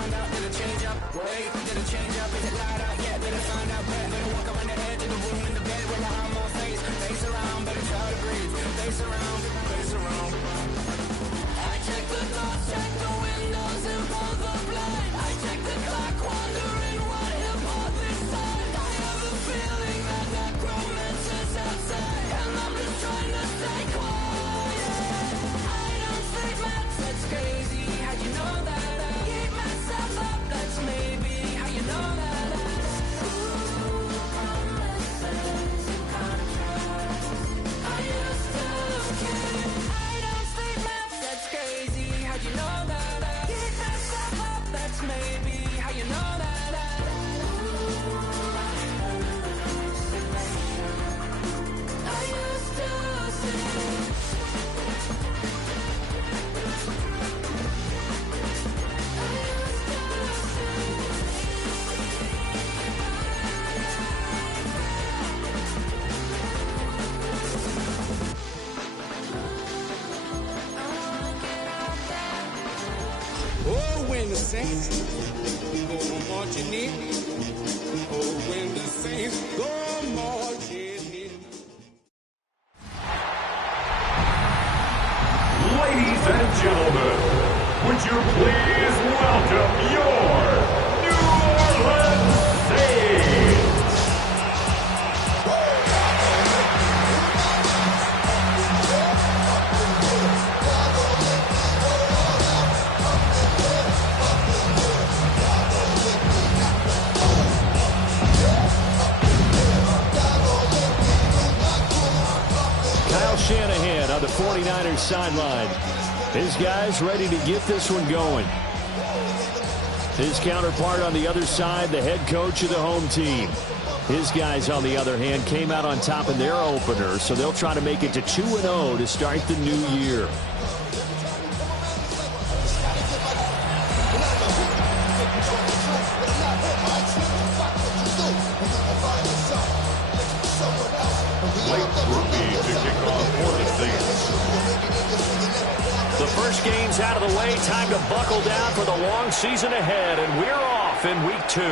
find out? Did it change up? Wait, did it change up? Is it light out yet? Did it find out? Better walk around the edge of the room in the bed with my arm on face around, better try to breathe. Face around, face around. I check the doors, check the windows, and pull the blind. I check the clock, wondering what he'll pull this time. I have a feeling that necromancer's outside, and I'm just trying to stay quiet. I don't sleep much, that's crazy. How you know that? I keep myself up, that's maybe how you know that. Ooh, promises you can't trust. I used to care. I don't sleep much, that's crazy. How you know that? I keep myself up, that's maybe how you know that. I used to say. Oh, when the saints go marching in. Oh, when the saints go marching in. Ladies and gentlemen, would you please welcome your New Orleans Saints? Kyle Shanahan on the 49ers sideline. His guys ready to get this one going. His counterpart on the other side, the head coach of the home team. His guys, on the other hand, came out on top in their opener, so they'll try to make it to 2-0 to start the new year. The first game's out of the way. Time to buckle down for the long season ahead, and we're off in week 2.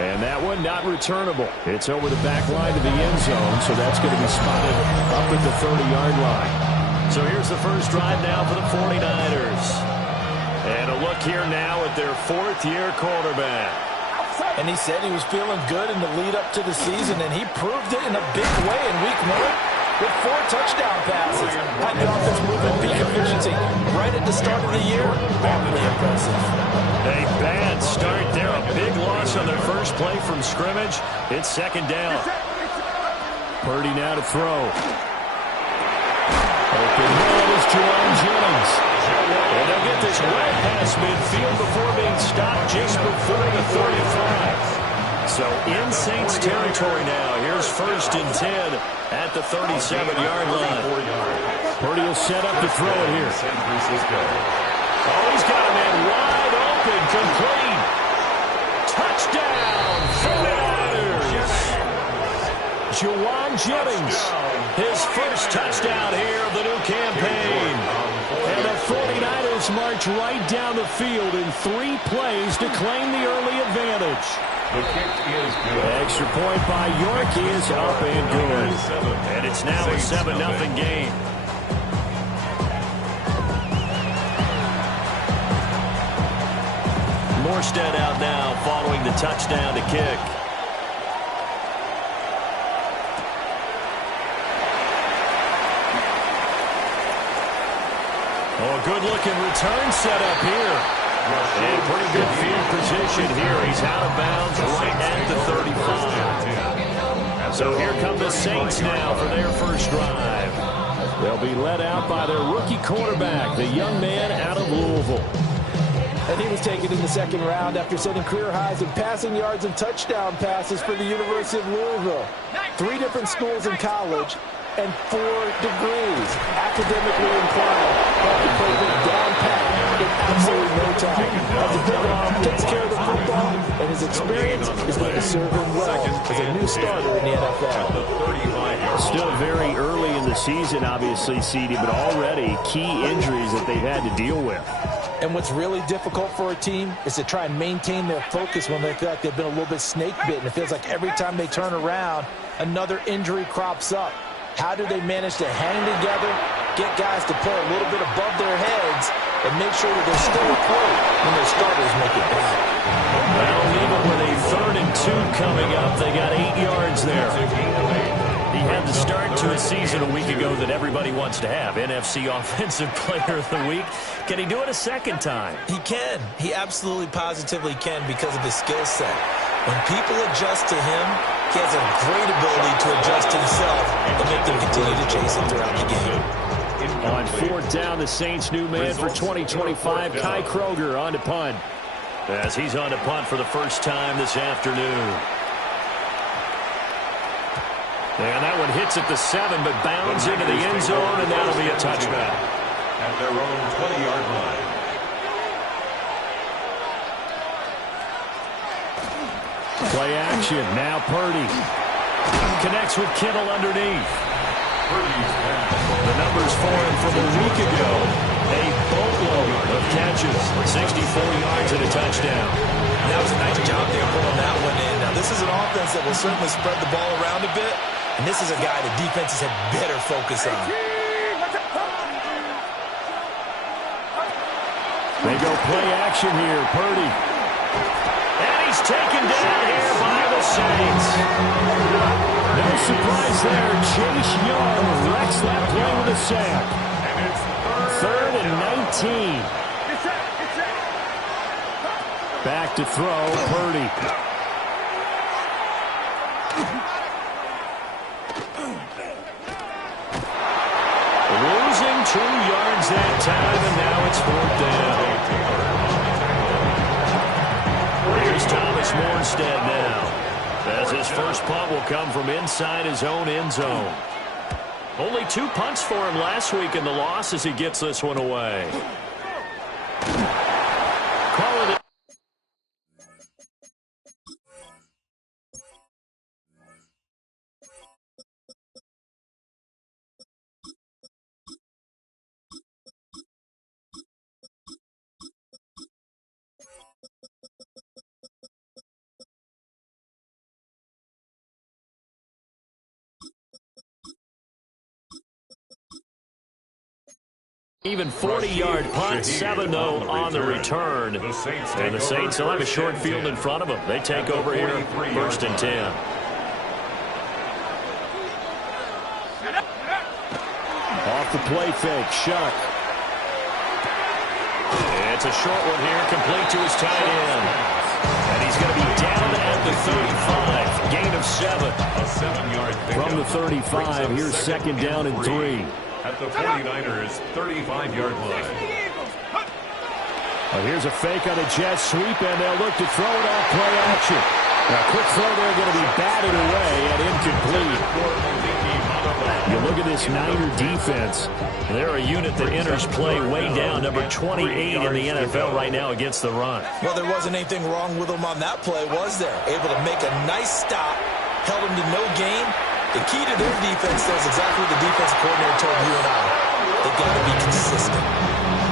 And that one not returnable. It's over the back line to the end zone, so that's going to be spotted up at the 30-yard line. So here's the first drive now for the 49ers. And a look here now at their 4th-year quarterback. And he said he was feeling good in the lead up to the season, and he proved it in a big way in week 1 with 4 touchdown passes. Had the offense moving peak efficiency right at the start of the year. Very impressive. A bad start there. A big loss on their first play from scrimmage. It's 2nd down. Purdy now to throw. Open middle is Juwan Jennings. And they'll get this right past midfield before being stopped just before the 35. So in Saints territory now. Here's 1st and 10 at the 37-yard line. Purdy will set up to throw it here. Oh, he's got a man wide open, complete. Touchdown, 49ers. Juwan Jennings, his first touchdown here of the new campaign. And the 49ers march right down the field in 3 plays to claim the early advantage. The kick is good. Extra point by York is up and good. And it's now a 7-0 game. Morstead out now following the touchdown to kick. Oh, good-looking return set up here. And pretty good field position here. He's out of bounds right at the 35. So here come the Saints now for their first drive. They'll be led out by their rookie quarterback, the young man out of Louisville. And he was taken in the 2nd round after setting career highs in passing yards and touchdown passes for the University of Louisville. 3 different schools in college and 4 degrees. Academically inclined, but he played it down pat in absolutely no time. Has a big arm, takes care of the football, and his experience is going to serve him well as a new starter in the NFL. Still very early in the season, obviously, CD, but already key injuries that they've had to deal with. And what's really difficult for a team is to try and maintain their focus when they feel like they've been a little bit snake-bitten. It feels like every time they turn around, another injury crops up. How do they manage to hang together, get guys to play a little bit above their heads, and make sure that they're still afloat when their starters make it back? Well, even with a 3rd and 2 coming up, they got 8 yards there. He had the start to a season a week ago that everybody wants to have. NFC Offensive Player of the Week. Can he do it a second time? He can. He absolutely positively can because of his skill set. When people adjust to him, he has a great ability to adjust himself and make them continue to chase him throughout the game. On 4th down, the Saints' new man for 2025, Kai Kroger on to punt. As he's on to punt for the first time this afternoon. And that one hits at the 7, but bounds into the end zone, and that'll be a touchback. At their own 20-yard line. Play action. Now Purdy. Connects with Kittle underneath. The numbers for him from a week ago. A boatload of catches. 64 yards and a touchdown. That was a nice job there pulling that one in. Now, this is an offense that will certainly spread the ball around a bit. And this is a guy the defenses had better focus on. They go play action here. Purdy. And he's taken down here by the Saints. No surprise there. Chase Young wrecks that play with a sack. 3rd and 19. Back to throw. Purdy. Losing 2 yards that time, and now it's 4th down. Here's Thomas Morstead now, as his first punt will come from inside his own end zone. Only 2 punts for him last week in the loss as he gets this one away. Call it. Even 40-yard punt, 7 though on the return. And the Saints will have a short field in front of them. They take over here, 1st and 10. Off the play fake, Shuck. It's a short one here, complete to his tight end. And he's going to be down at the 35. Gain of 7. A 7-yard From the 35, here's 2nd down and 3. At the 49ers' 35-yard line. Well, here's a fake on a jet sweep, and they'll look to throw it off play action. Now, quick throw there going to be batted away and incomplete. You look at this Niner defense. They're a unit that enters play way down, number 28 in the NFL right now against the run. Well, there wasn't anything wrong with them on that play, was there? Able to make a nice stop, held them to no gain. The key to their defense, though, is exactly what the defensive coordinator told you and I. They've got to be consistent.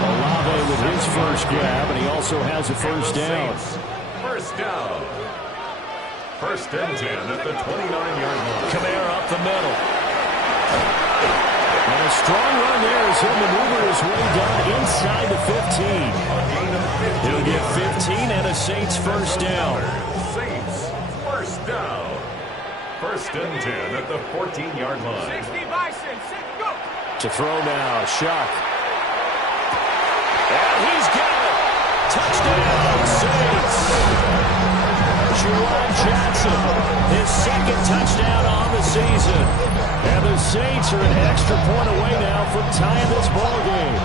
Olave with his first grab, and he also has a first down. First down. 1st and 10 at the 29-yard line. Kamara up the middle. And a strong run there as he'll maneuver his way down inside the 15. He'll get 15 and a Saints first down. Saints first down. 1st and 10 at the 14-yard line. 60 Bison, go! To throw now, Shuck. And he's got it. Touchdown, Saints. Juwan Johnson, his 2nd touchdown on the season. And the Saints are an extra point away now from tying this ball game.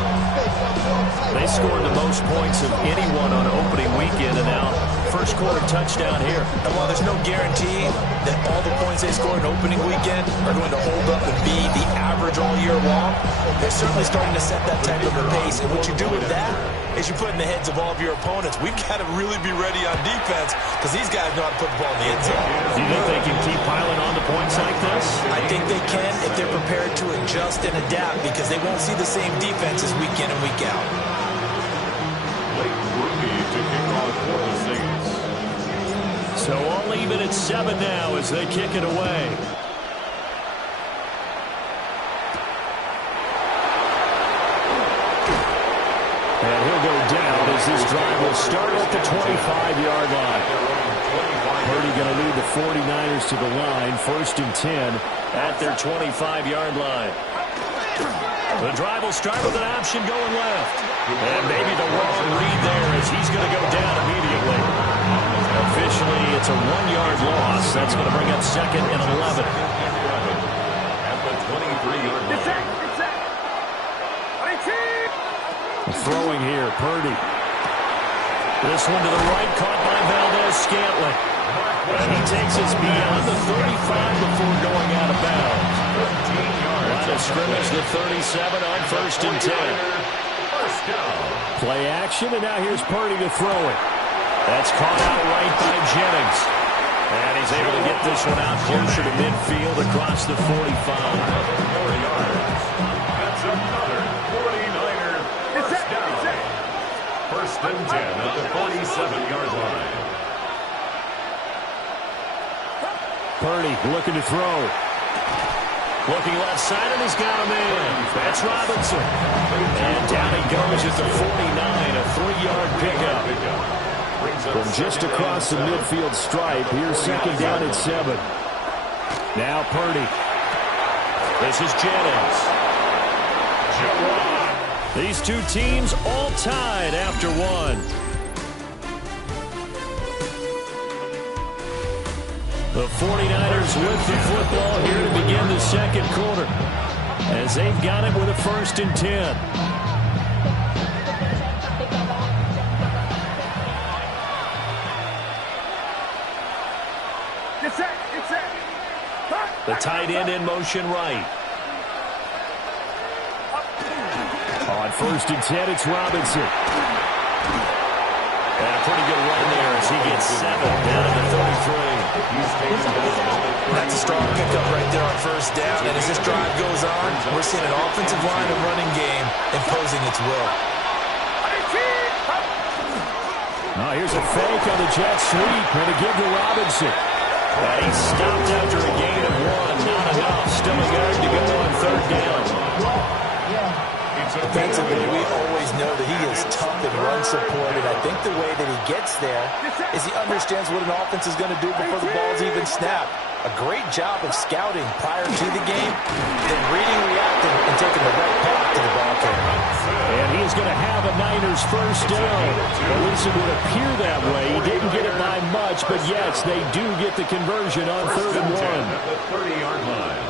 They scored the most points of anyone on opening weekend, and now first quarter touchdown here. And while there's no guarantee that all the points they scored in opening weekend are going to hold up and be the average all year long, they're certainly starting to set that type of a pace. And what you do with that is you put in the heads of all of your opponents, we've got to really be ready on defense because these guys know how to put the ball in the end zone. Do you think they can keep piling on the points like this? I think they can if they're prepared to adjust and adapt because they won't see the same defenses week in and week out. to kick off for the Saints. So all even at 7 now as they kick it away. And he'll go down as this drive will start at the 25-yard line. Purdy going to lead the 49ers to the line, 1st and 10 at their 25-yard line. The drive will start with an option going left. And maybe the wrong read there as he's going to go down immediately. Officially, it's a 1-yard loss. That's going to bring up 2nd and 11. At the 23-yard line. Throwing here, Purdy. This one to the right, caught by Valdez-Scantling. And he takes us beyond the 35 before going out of bounds. Line of scrimmage, the 37 on 1st and 10. Play action, and now here's Purdy to throw it. That's caught out right by Jennings. And he's able to get this one out closer to midfield across the 45. That's another 49er first down. 1st and 10 at the 47-yard line. Purdy looking to throw. Looking left side, and he's got him in. That's Robinson. And down he goes at the 49, a 3-yard pickup. From just across the midfield stripe, here's 2nd down at 7. Now Purdy. This is Jennings. These two teams all tied after one. The 49ers with the football here to begin the 2nd quarter as they've got it with a 1st and 10. The tight end in motion right. On 1st and 10, it's Robinson. And a pretty good run there as he gets 7 down at the 33. That's a strong pickup right there on 1st down. And as this drive goes on, we're seeing an offensive line and running game imposing its will. Now here's a fake on the jet sweep and a give to Robinson. And he stopped after a gain of 1. Not enough. Still a yard to go on 3rd down. Defensively, we always know that he is tough and run-supported. I think the way that he gets there is he understands what an offense is going to do before the ball's even snapped. A great job of scouting prior to the game, then reading, reacting, and taking the right path to the ball carrier. And he's going to have a Niners 1st down. At least it would appear that way. He didn't get it by much, but yes, they do get the conversion on 3rd and 1. At the 30-yard line.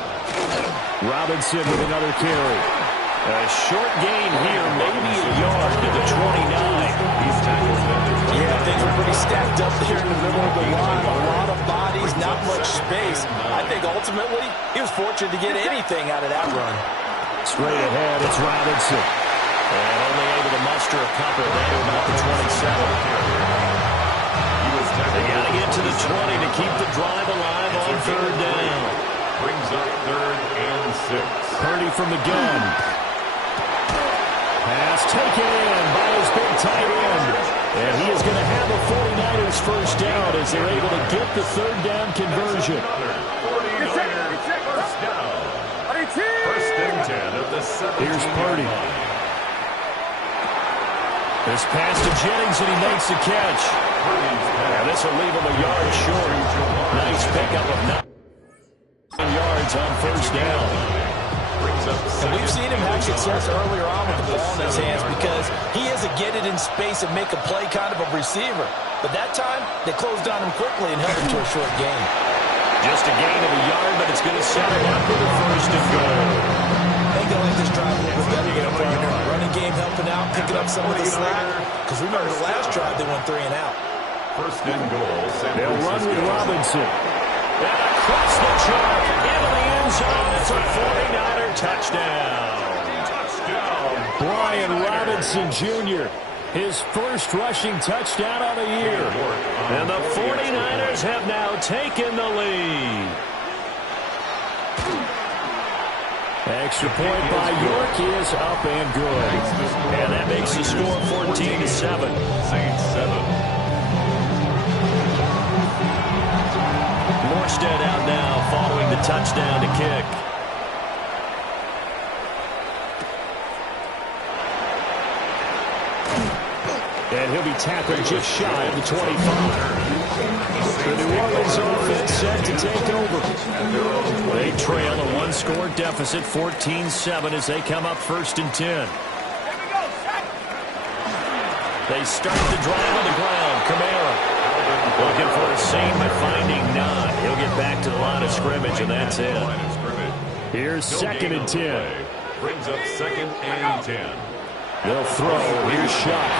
Robinson with another carry. A short gain here, maybe a yard to the 29. Yeah, things are pretty stacked up here in the middle of the line. A lot of bodies, not much space. I think ultimately he was fortunate to get anything out of that run. Straight ahead, it's Robinson. And only able to muster a couple there about the 27. They got to get to the 20 to keep the drive alive on 3rd down. Brings up 3rd and 6. Purdy from the gun. Pass taken in by his big tight end. And he is going to have a 49ers 1st down as they're able to get the 3rd down conversion. 49ers first down. 1st and 10 at the 7. Here's Purdy. This pass to Jennings, and he makes the catch. And this will leave him a yard short. Nice pickup of 9 yards on 1st down. And we've seen him have success earlier on with the ball in his hands because he is a get it in space and make a play kind of a receiver. But that time, they closed on him quickly and held him to a short gain. Just a gain of a yard, but it's going to set him up with a 1st and goal. I think they like this drive a little bit better than a partner. Running game helping out, picking up some of the slack. Because remember the last drive, they went 3 and out. 1st and goal. They'll run with Robinson. And across the chalk into the end zone. It's a 49er touchdown. Brian Robinson Jr., his 1st rushing touchdown of the year. And the 49ers have now taken the lead. Extra point by York is up and good. And that makes the score 14-7. Saints 7. Morstead out now following the touchdown to kick. And he'll be tackled just shy of the 25. The New Orleans offense set to take over. They trail a one-score deficit, 14-7, as they come up 1st and 10. They start the drive on the ground. Kamara looking for a seam, but finding none. He'll get back to the line of scrimmage, and that's it. Here's 2nd and 10. Brings up 2nd and 10. They'll throw. Here's Shuck.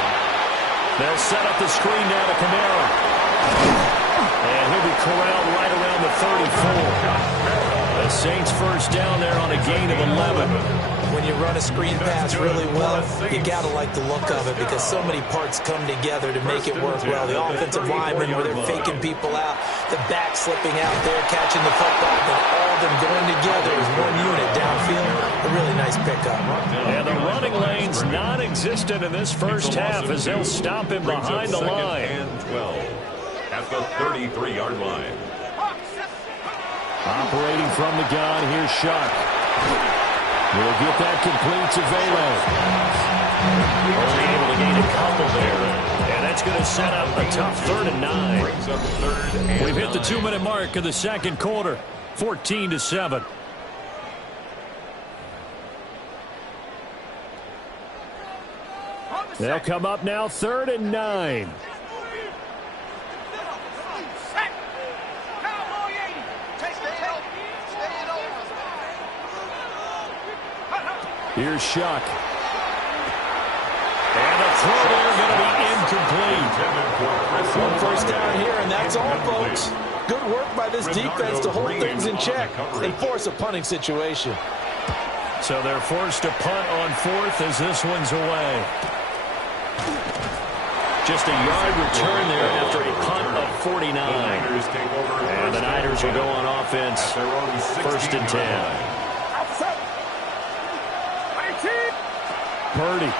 They'll set up the screen now to Kamara. And he'll be corralled right around the 34. The Saints first down there on a gain of 11. When you run a screen pass really well, you got to like the look of it because so many parts come together to make it work well. The offensive linemen where they're faking people out, the back slipping out there, catching the football, and all of them going together as one unit downfield. A really nice pickup. And the running lane's non-existent in this first half as they'll stop him behind the line. And 12 at the 33-yard line. Operating from the gun, here's Shuck. We'll get that complete to Velo. Only able to gain a couple there. And that's going to set up a tough 3rd and 9. Brings up 3rd and We've hit the 9. 2-minute mark of the second quarter. 14-7. They'll come up now 3rd and 9. Here's Shuck. And the throw there going to be incomplete. One first down here, and that's all, folks. Good work by this defense to hold things in check and force a punting situation. So they're forced to punt on 4th as this one's away. Just a yard return there after a punt of 49. And the Niners will go on offense. 1st and 10. Purdy.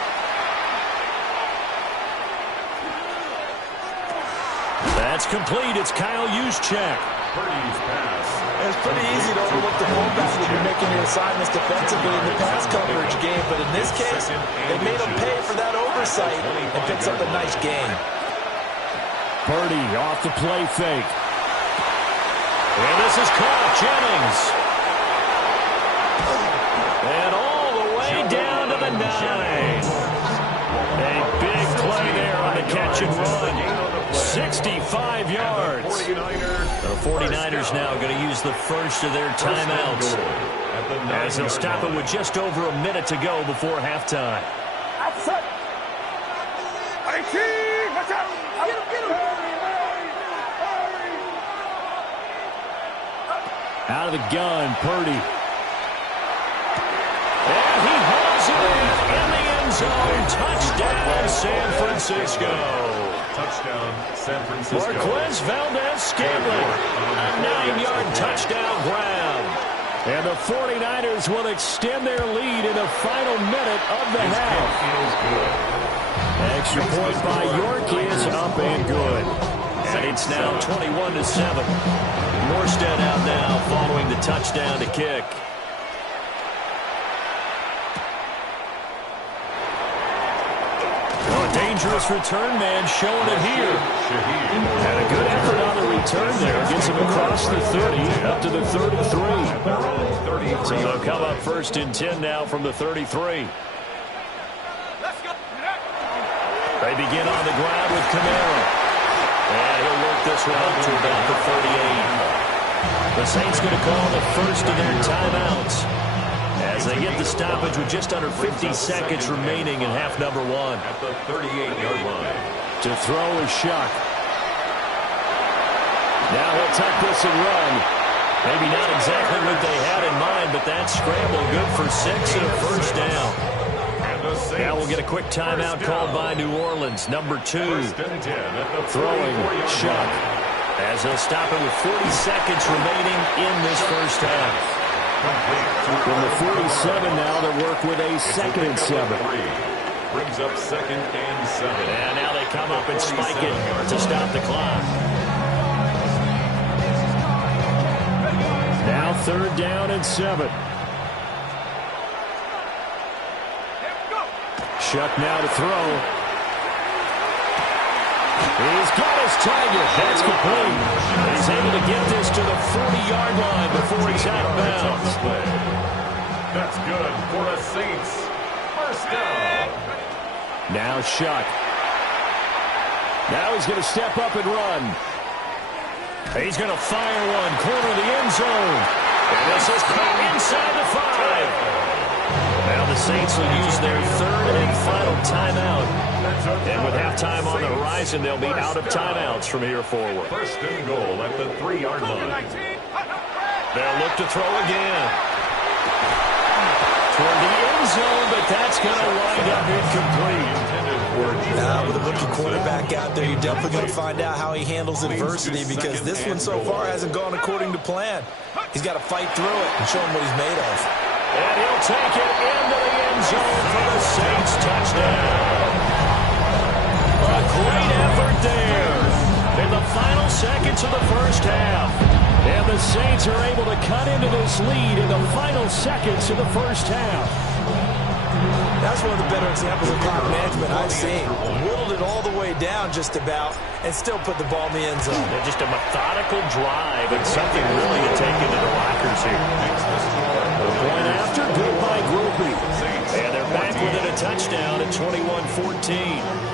That's complete. It's Kyle Juszczyk. Purdy's pass. It's pretty easy to overlook the fullback when you're making your assignments defensively in the pass coverage game, but in this case, they made him pay for that oversight and picks up a nice gain. Purdy off the play fake. And this is caught. Jennings. And all the way down to the 9. A big play there on the catch and run. 65 yards. The 49ers now going to use the first of their timeouts as they'll stop it with just over a minute to go before halftime. Out of the gun, Purdy. And he hauls it in the end zone. Touchdown, San Francisco. Touchdown, San Francisco. Marquez Valdez-Scantling, a 9-yard touchdown grab. And the 49ers will extend their lead in the final minute of the half. Extra point by York is up and good. And it's now 21-7. Morstead out now following the touchdown to kick. Dangerous return man showing it here. And a good effort on the return there. Gets him across the 30 up to the 33. So they'll come up 1st and 10 now from the 33. They begin on the ground with Kamara. And he'll work this one up to about the 38. The Saints going to call the first of their timeouts as they get the stoppage with just under 50 seconds remaining in half number 1. At the 38-yard line. To throw is Shuck. Now he'll tuck this and run. Maybe not exactly what they had in mind, but that scramble good for 6 and a first down. Now we'll get a quick timeout called by New Orleans. Number 2. Throwing Shuck. As they'll stop it with 40 seconds remaining in this first half. From the 47 now, they work with a 2nd and 7. Brings up 2nd and 7. And now they come up and spike it to stop the clock. Now 3rd down and 7. Shuck now to throw. He's got his target. That's complete. He's able to get this to the 40-yard line before he's out of bounds. That's good for the Saints. 1st down. Now Shuck. Now he's going to step up and run. He's going to fire one. Corner of the end zone. And this is inside the 5. Now the Saints will use their 3rd and final timeout. And with halftime on the horizon, they'll be out of timeouts from here forward. 1st and goal at the 3-yard line. They'll look to throw again. Toward the end zone, but that's going to wind up incomplete. With a rookie quarterback out there, you're definitely going to find out how he handles adversity, because this one so far hasn't gone according to plan. He's got to fight through it and show him what he's made of. And he'll take it into the end zone for the Saints touchdown. A great effort there in the final seconds of the 1st half. And the Saints are able to cut into this lead in the final seconds of the 1st half. That's one of the better examples of clock management I've seen. Whittled it all the way down just about and still put the ball in the end zone. And just a methodical drive and something really to take into the lockers here. The point after, good by Groupie. And they're back within a touchdown at 21-14.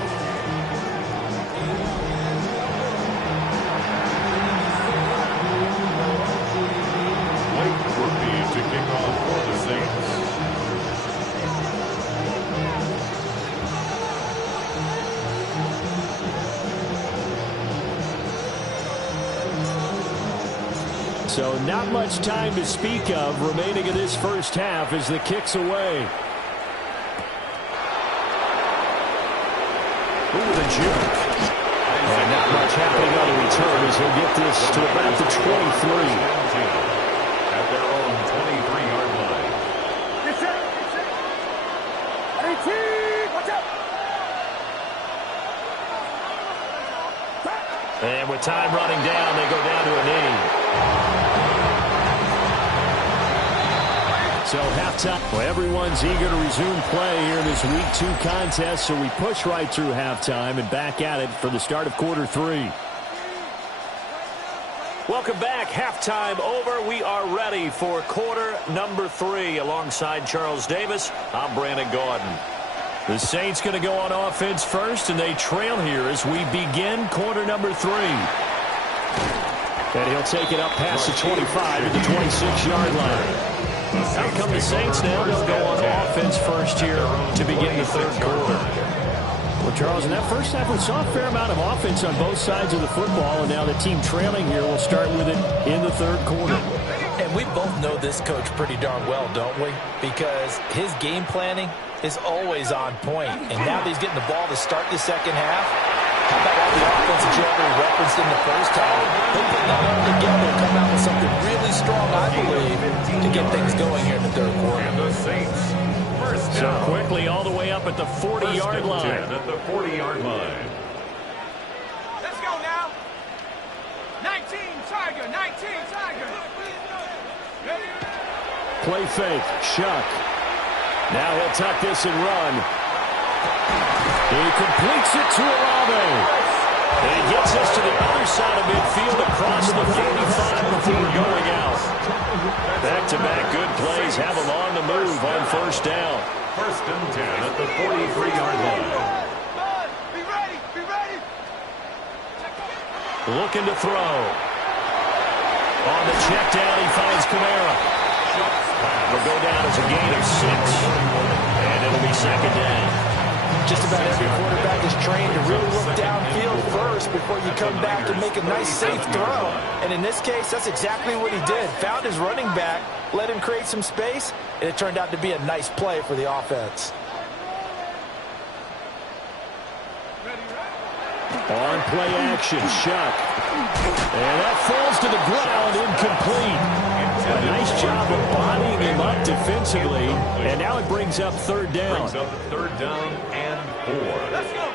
To kick off for the Saints. So not much time to speak of remaining in this 1st half as the kick's away. Ooh, the juke. And not much happening on the return as he'll get this to about the 23. At their own 23-yard line. Get set. 18. Watch out. And with time running down, they go down to a knee. So halftime. Well, everyone's eager to resume play here in this Week 2 contest, so we push right through halftime and back at it for the start of quarter 3. Welcome back. Halftime over. We are ready for quarter number 3. Alongside Charles Davis, I'm Brandon Gaudin. The Saints going to go on offense first, and they trail here as we begin quarter number 3. And he'll take it up past the 25 to the 26-yard line. Out come the Saints now. They'll go on offense first here to begin the 3rd quarter. Well, Charles, in that 1st half, we saw a fair amount of offense on both sides of the football, and now the team trailing here will start with it in the 3rd quarter. And we both know this coach pretty darn well, don't we? Because his game planning is always on point. And now that he's getting the ball to start the 2nd half, how about all the offense that you already referenced in the 1st half? He'll put that all together and come out with something really strong, I believe, to get things going here in the 3rd quarter. And the Saints. So quickly all the way up at the 40-yard line. At the 40-yard line. Let's go now. 19 Tiger. 19 Tiger. Play fake. Shuck. Now he'll tuck this and run. He completes it to Olave. And he gets us to the other side of midfield across the 45 before going out. Back-to-back good plays have him on the move on 1st down. 1st and 10 at the 43-yard line. Be ready. Be ready. Looking to throw. On the check down, he finds Kamara. Will go down as a gain of 6. And it'll be 2nd down. Just about every quarterback is trained to really look downfield first before you come back and make a nice, safe throw. And in this case, that's exactly what he did. Found his running back, let him create some space, and it turned out to be a nice play for the offense. On play action, Shuck. And that falls to the ground, incomplete. A nice job of bodying him up defensively, and now it brings up third down. Brings up third down and 4. Let's go.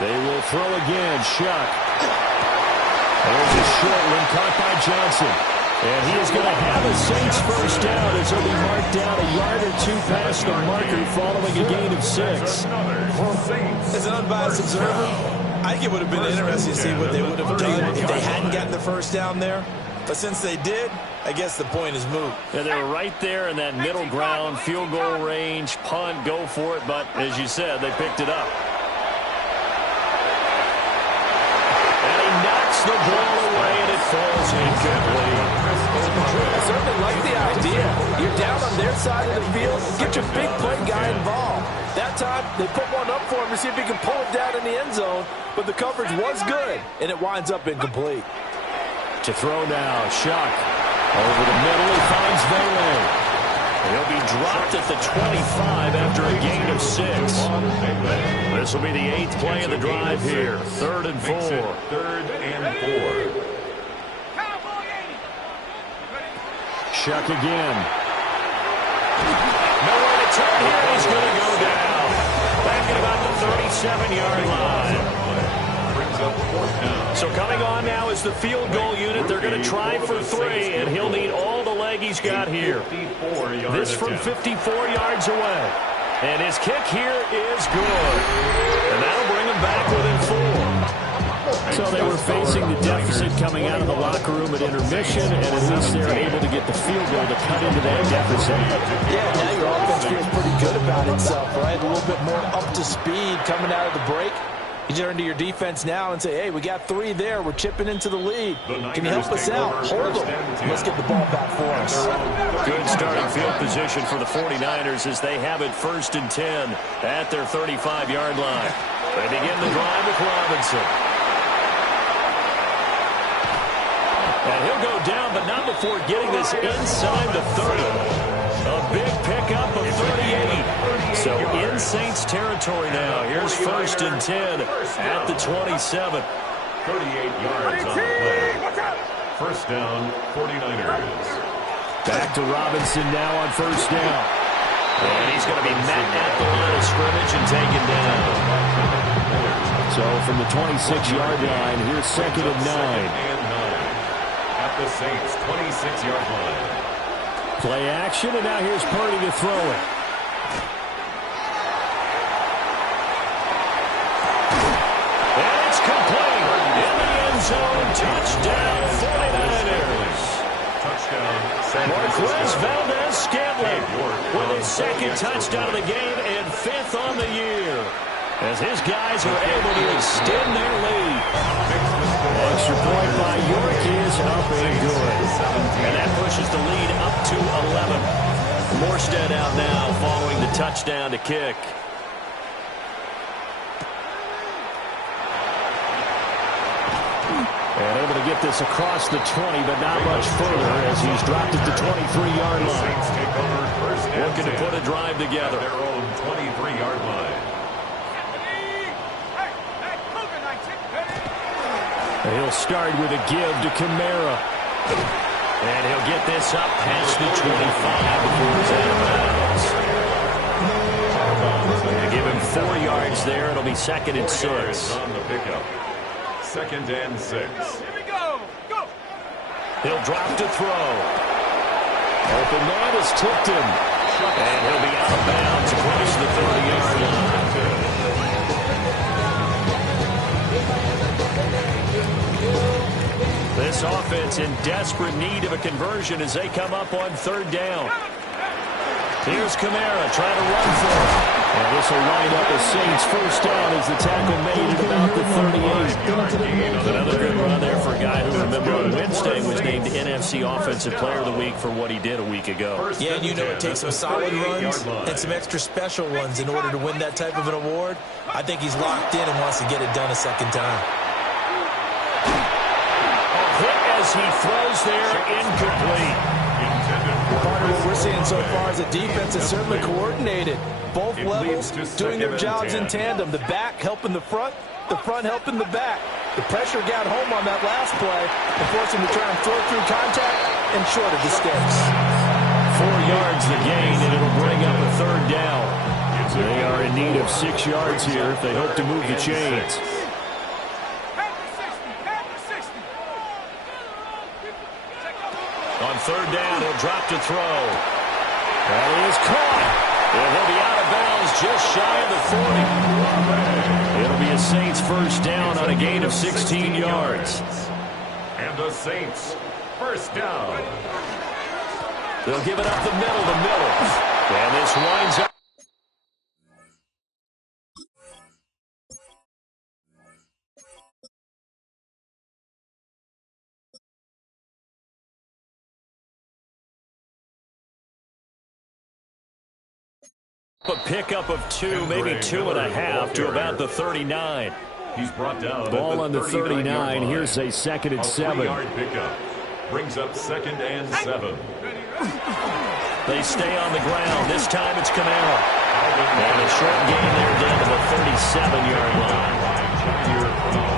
They will throw again. Shuck. There's a short one caught by Johnson. And he is going to have a Saints first down as he'll be marked down a yard or two past the marker following a gain of 6. As an unbiased observer, I think it would have been interesting to see what they would have done if they hadn't gotten the first down there. But since they did, I guess the point is moot. Yeah, they were right there in that middle ground, field goal range, punt, go for it. But as you said, they picked it up. And he knocks the ball away, and it falls incomplete. I certainly like the idea. You're down on their side of the field. Get your big play guy involved. That time, they put one up for him to see if he can pull it down in the end zone. But the coverage was good, and it winds up incomplete. To throw now, Shuck. Over the middle, he finds Vele. He'll be dropped at the 25 after a gain of 6. This will be the 8th play of the drive here. 3rd and 4. 3rd and 4. Shuck again. Nowhere to turn here. He's going to go down. Back at about the 37-yard line. So coming on now is the field goal unit. They're going to try for 3, and he'll need all the leg he's got here. This from 54 yards away. And his kick here is good. And that'll bring him back within 4. So they were facing the deficit coming out of the locker room at intermission, and at least they're able to get the field goal to cut into that deficit. Yeah, now your offense feels pretty good about itself, right? A little bit more up to speed coming out of the break. You turn to your defense now and say, hey, we got 3 there. We're chipping into the lead. Can you help us out? Hold them. Let's get the ball back for us. Good starting field position for the 49ers as they have it 1st and 10 at their 35-yard line. They begin the drive with Robinson. And he'll go down, but not before getting this inside the 30. A big pickup of 38. So in Saints territory now. Here's 1st and 10 at the 27. 38 yards on the play. 1st down, 49ers. Back to Robinson now on 1st down. And he's going to be met at the line of scrimmage and taken down. So from the 26-yard line, here's 2nd and 9. The Saints 26-yard line. Play action, and now here's Purdy to throw it. And it's complete. In the end zone, touchdown 49ers. Touchdown. Marquez Valdez-Scantling with his 2nd touchdown of the game and 5th on the year, as his guys are able to extend their lead. Extra point by York is up and good. And that pushes the lead up to 11. Morstead out now following the touchdown to kick. And able to get this across the 20, but not much further as he's dropped at the 23-yard line. Looking to put a drive together. Their own 23-yard line. He'll start with a give to Kamara. And he'll get this up past the 25 before he's out of bounds. They give him 4 yards there. It'll be 2nd and 6. On the pickup. 2nd and 6. Here we go. Go. He'll drop to throw. Open man is tipped him. And he'll be out of bounds across the 30-yard line. This offense in desperate need of a conversion as they come up on 3rd down. Here's Kamara trying to run for it. And this will wind up a Saints first down as the tackle made at about the 38. Another good run there for a guy who, remember, on Wednesday was named NFC Offensive Player of the Week for what he did a week ago. Yeah, and you know it takes some solid runs and some extra special ones in order to win that type of an award. I think he's locked in and wants to get it done a 2nd time. As he throws there, incomplete. Part of what we're seeing so far is a defense that's certainly coordinated. Both levels doing their jobs in tandem. The back helping the front, The front helping the back. The pressure got home on that last play and forced him to try and throw through contact and shorted the stakes. 4 yards the gain, and it'll bring up a third down. They are in need of 6 yards here if they hope to move the chains. On third down, he'll drop to throw. That is caught. And he'll be out of bounds just shy of the 40. It'll be a Saints first down on a gain of 16 yards. And the Saints first down. They'll give it up the middle to Miller. And this winds up. A pickup of 2, maybe 2.5 to about the 39. He's brought down Ball on the 39. 39. Here's a 2nd and 7. 3-yard pickup brings up 2nd and 7. They stay on the ground. This time it's Camara. And a short gain there down to the 37-yard line.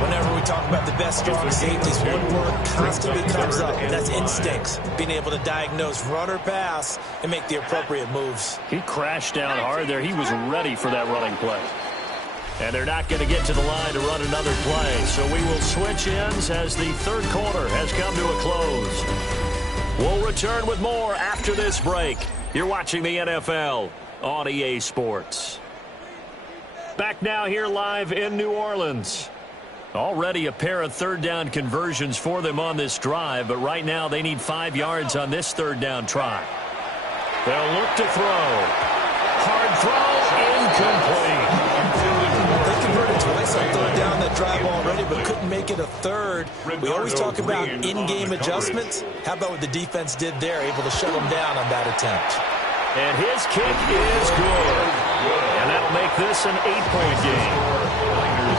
Whenever we talk about the best strong safeties, one word constantly comes up, and that's instincts. Being able to diagnose run or pass and make the appropriate moves. He crashed down hard there. He was ready for that running play. And they're not going to get to the line to run another play. So we will switch ends as the third quarter has come to a close. We'll return with more after this break. You're watching the NFL on EA Sports. Back now here live in New Orleans. Already a pair of third down conversions for them on this drive, but right now they need 5 yards on this third down try. They'll look to throw. Hard throw, incomplete. They converted twice on third down that drive already, but couldn't make it a third. We always talk about in-game adjustments. How about what the defense did there, able to shut them down on that attempt. And his kick is good. And that'll make this an 8-point game.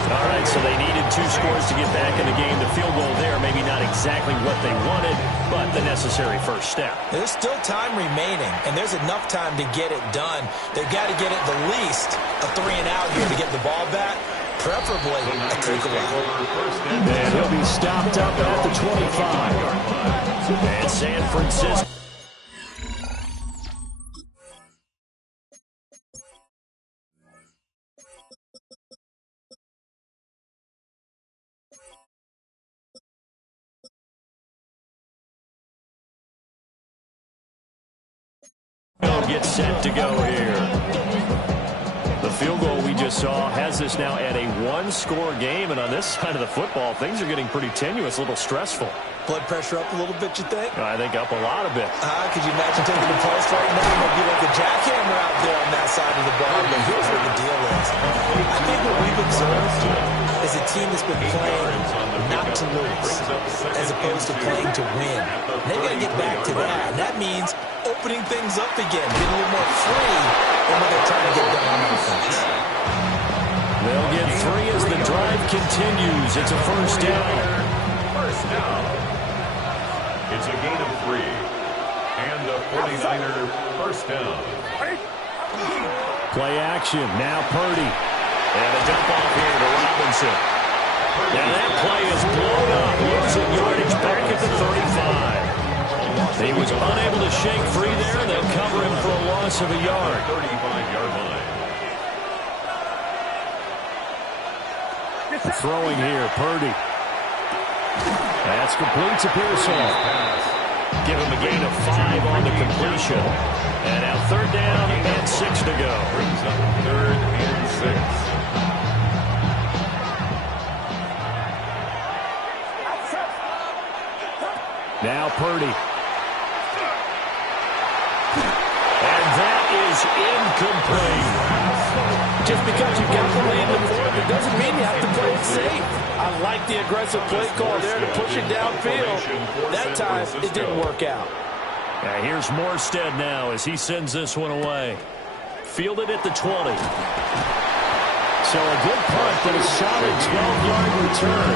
All right, so they needed 2 scores to get back in the game. The field goal there, maybe not exactly what they wanted, but the necessary first step. There's still time remaining, and there's enough time to get it done. They've got to get it the least a 3-and-out here to get the ball back, preferably a takeaway. And he'll be stopped up at the 25. And San Francisco. Get set to go here. The field goal we just saw has us now at a 1-score game, and on this side of the football, things are getting pretty tenuous, a little stressful. Blood pressure up a little bit, you think? I think up a lot of it. Could you imagine taking the pulse right now? It might be like a jackhammer out there on that side of the ball, but here's what the deal is. I think what we've observed is a team that's been playing not to lose, as opposed to playing to win. And they've got to get back to that, and that means opening things up again, getting a little more free than what they're trying to get done on offense. They'll get 3 as the drive continues. It's a first down. First down. It's a gain of 3. And a 49er first down. Play action. Now Purdy. And a dump off here to Robinson. And that play is blown up. Losing yardage back at the 35. He was unable to shake free there. They'll cover him for a loss of a yard. 35-yard line. Throwing here, Purdy. That's complete to Pearsall. Give him a gain of 5 on the completion. And now third down and 6 to go. Brings up 3rd and 6. Now Purdy. And that is incomplete. Just because you've got the lead in the fourth, it doesn't mean you have to play it safe. I like the aggressive play call there to push it downfield. That time, it didn't work out. Now here's Morstead now as he sends this one away. Fielded at the 20. So a good punt, but a solid 12-yard return.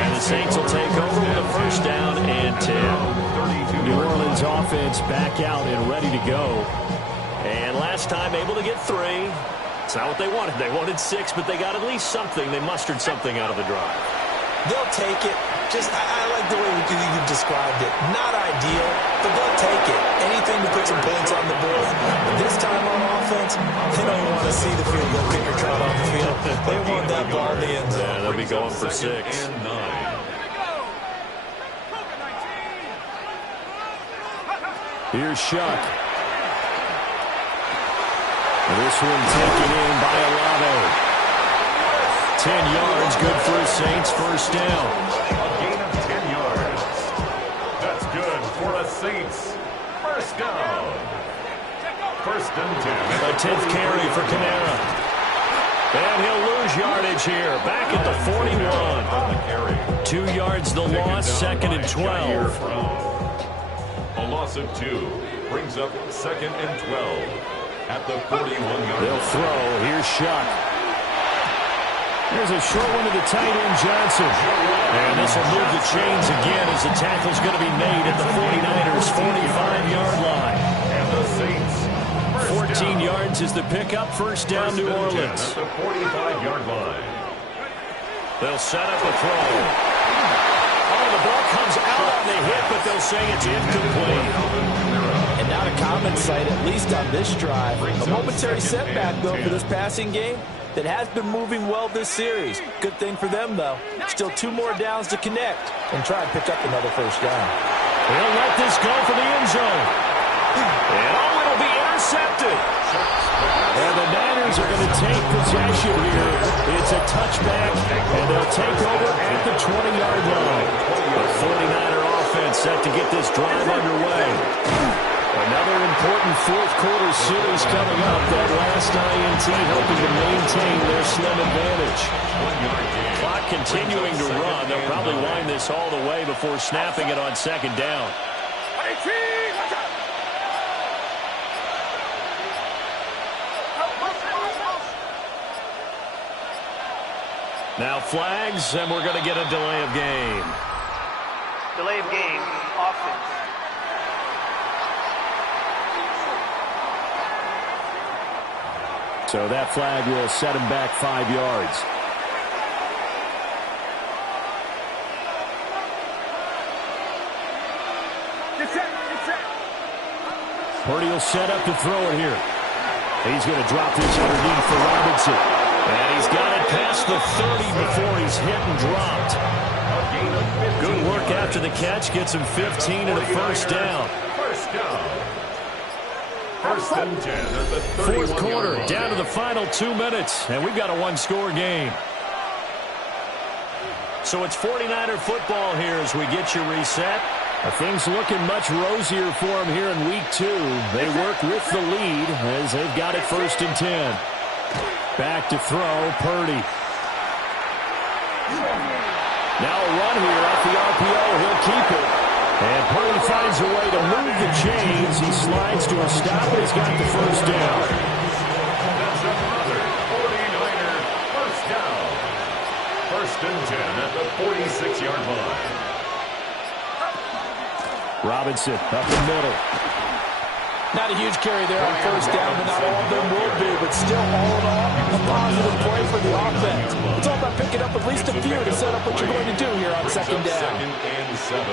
And the Saints will take over with a first down and 10. New Orleans offense back out and ready to go. And last time able to get 3. It's not what they wanted. They wanted 6, but they got at least something. They mustered something out of the drive. They'll take it. I like the way you described it. Not ideal, but they'll take it. Anything to put some points on the board. But this time on offense, they don't want to see the field goal kicker trot on the field. They want that ball in the end zone. Yeah, they'll be going for 6. Here's Shuck. This one taken in by Olave. 10 yards, good for the Saints. First down. A gain of 10 yards. That's good for the Saints. First down. First and 10. A 10th carry for Kamara. And he'll lose yardage here. Back at the 41. On the carry. 2 yards the loss, second and 12. A loss of 2 brings up second and 12 at the 41-yard They'll line. throw. Here's Shuck. There's a short one to the tight end, Johnson. And this will move the chains again as the tackle's going to be made at the 49ers' 45-yard line. And the Saints. 14 yards is the pickup. First down, New Orleans. At the 45-yard line. They'll set up a throw. Oh, the ball comes out on the hit, but they'll say it's incomplete. And not a common sight, at least on this drive. A momentary setback, though, for this passing game that has been moving well this series. Good thing for them, though. Still 2 more downs to connect and try and pick up another first down. They'll let this go for the end zone. And oh, it'll be intercepted. And the Niners are going to take possession here. It's a touchback, and they'll take over at the 20-yard line. The 49er offense set to get this drive underway. Another important fourth-quarter series coming up. That last INT helping to maintain their slim advantage. Clock continuing to run. They'll probably wind this all the way before snapping it on second down. Now flags, and we're going to get a delay of game. Delay of game, offense. So that flag will set him back 5 yards. Purdy will set up to throw it here. He's going to drop this underneath for Robinson. And he's got it past the 30 before he's hit and dropped. Good work after the catch. Gets him 15 and a first down. First down. First and 10 at the Fourth 31-yard quarter, line. down to the final 2 minutes, and we've got a one-score game. So it's 49er football here as we get you reset. Things looking much rosier for them here in week 2. They work with the lead as they've got it first and 10. Back to throw, Purdy. Now a run here off the RPO. He'll keep it. And Purdy finds a way to move the chains. He slides to a stop, and he's got the first down. That's another 49er first down. First and 10 at the 46-yard line. Robinson up the middle. Not a huge carry there on first down, but not all of them will be. But still, all in all, a positive play for the offense. It's all about picking up at least a few to set up what you're going to do here on second down. Second and 7.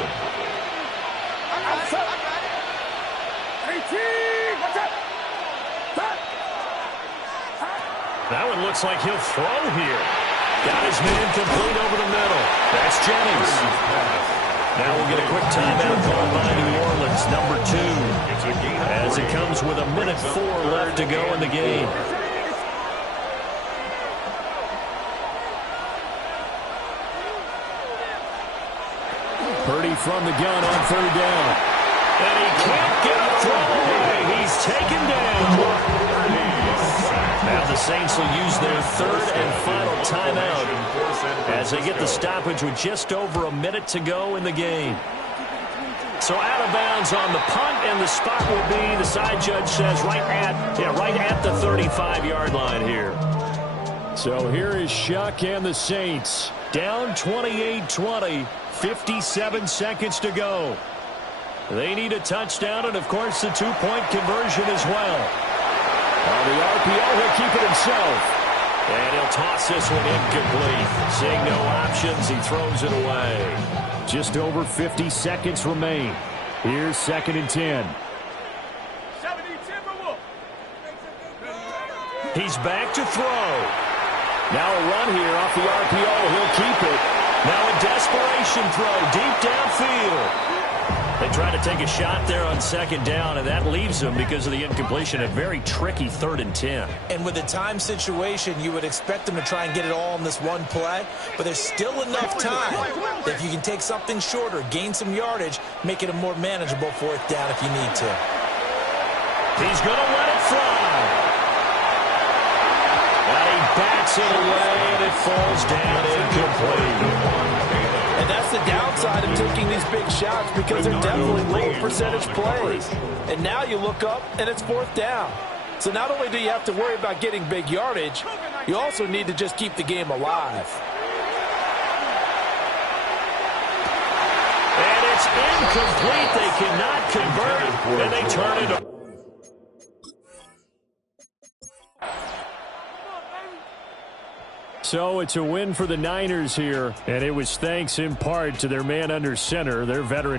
That one looks like he'll throw here. Got his man complete over the middle. That's Jennings. Now we'll get a quick timeout called by New Orleans, number 2, as it comes with 1:04 left to go in the game. Purdy from the gun on third down. And he can't get a throw away. He's taken down. Now the Saints will use their third and final timeout as they get the stoppage with just over a minute to go in the game. So out of bounds on the punt, and the spot will be, the side judge says, right at the 35-yard line here. So here is Shuck and the Saints. Down 28-20, 57 seconds to go. They need a touchdown and, of course, the two-point conversion as well. On the RPO, he'll keep it himself. And he'll toss this one incomplete. Seeing no options, he throws it away. Just over 50 seconds remain. Here's 2nd and 10. He's back to throw. Now a run here off the RPO. He'll keep it. Now a desperation throw deep downfield. They try to take a shot there on 2nd down, and that leaves them, because of the incompletion, a very tricky 3rd and 10. And with the time situation, you would expect them to try and get it all in this one play, but there's still enough time that if you can take something shorter, gain some yardage, make it a more manageable 4th down if you need to. He's going to let it fly. And he bats it away, and it falls down incomplete. And that's the downside of taking these big shots, because they're definitely lower percentage plays. And now you look up, and it's 4th down. So not only do you have to worry about getting big yardage, you also need to just keep the game alive. And it's incomplete. They cannot convert, and they turn it over. So it's a win for the Niners here, and it was thanks in part to their man under center, their veteran